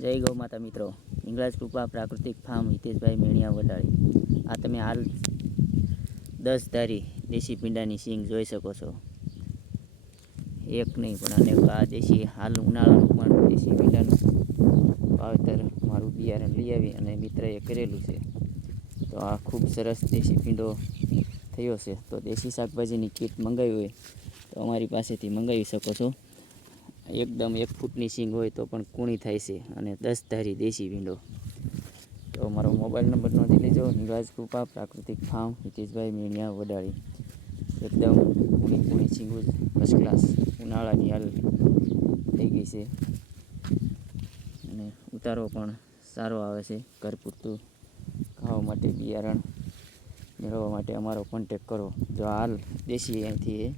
જય ગૌ માતા મિત્રો, હિંગળાજ કૃપા પ્રાકૃતિક ફાર્મ હિતેશભાઈ મેણિયા વડાળી. આ તમે હાલ 10 ધારી દેશી પીંડાની સિંગ જોઈ શકો છો. એક નહીં પણ અનેક આ દેશી હાલ ઉનાળાનું પણ દેશી પીંડાનું વાવેતર મારું બિયારણ લઈ આવી અને મિત્રએ કરેલું છે. તો આ ખૂબ સરસ દેશી પીંડો થયો છે. તો દેશી શાકભાજીની કીટ મંગાવી હોય તો અમારી પાસેથી મંગાવી શકો છો. એકદમ 1 ફૂટની સિંગ હોય તો પણ કૂણી થાય છે અને 10 ધારી દેશી ભીંડો. તો મારો મોબાઈલ નંબર નોંધી લેજો. હિંગળાજ કૃપા પ્રાકૃતિક ફાર્મ હિતેશભાઈ મેણિયા વડાળી. એકદમ કૂણી સિંગ ફર્સ્ટ ક્લાસ ઉનાળાની હાલ થઈ ગઈ છે અને ઉતારો પણ સારો આવે છે. ઘર પૂરતું ખાવા માટે બિયારણ મેળવવા માટે અમારો કોન્ટેક કરો. જો હાલ દેશી અહીંથી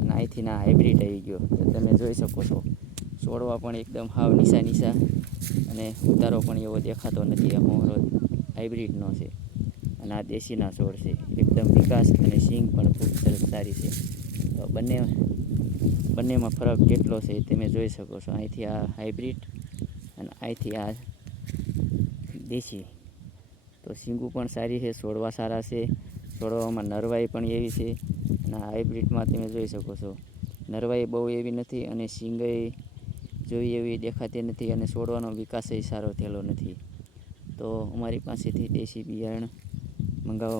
અને અહીંથી ના હાઇબ્રિડ આવી ગયો તો તમે જોઈ શકો છો. છોડવા પણ એકદમ હાવ નીસા અને ઉતારો પણ એવો દેખાતો નથી. અમારો હાઇબ્રિડનો છે અને આ દેશીના છોડ છે. એકદમ વિકાસ અને સિંગ પણ ખૂબ સરસ સારી છે. તો બંનેમાં ફરક કેટલો છે તમે જોઈ શકો છો. અહીંથી આ હાઇબ્રિડ અને અહીંથી આ દેશી. તો સિંગું પણ સારી છે, છોડવા સારા છે, છોડવામાં નરવાઈ પણ એવી છે. અને હાઇબ્રિડમાં તમે જોઈ શકો છો નરવાઈ બહુ એવી નથી અને સિંગય જોઈ એવી દેખાતી નથી અને છોડવાનો વિકાસય સારો થયેલો નથી. તો અમારી પાસેથી દેશી બિયારણ મંગાવવા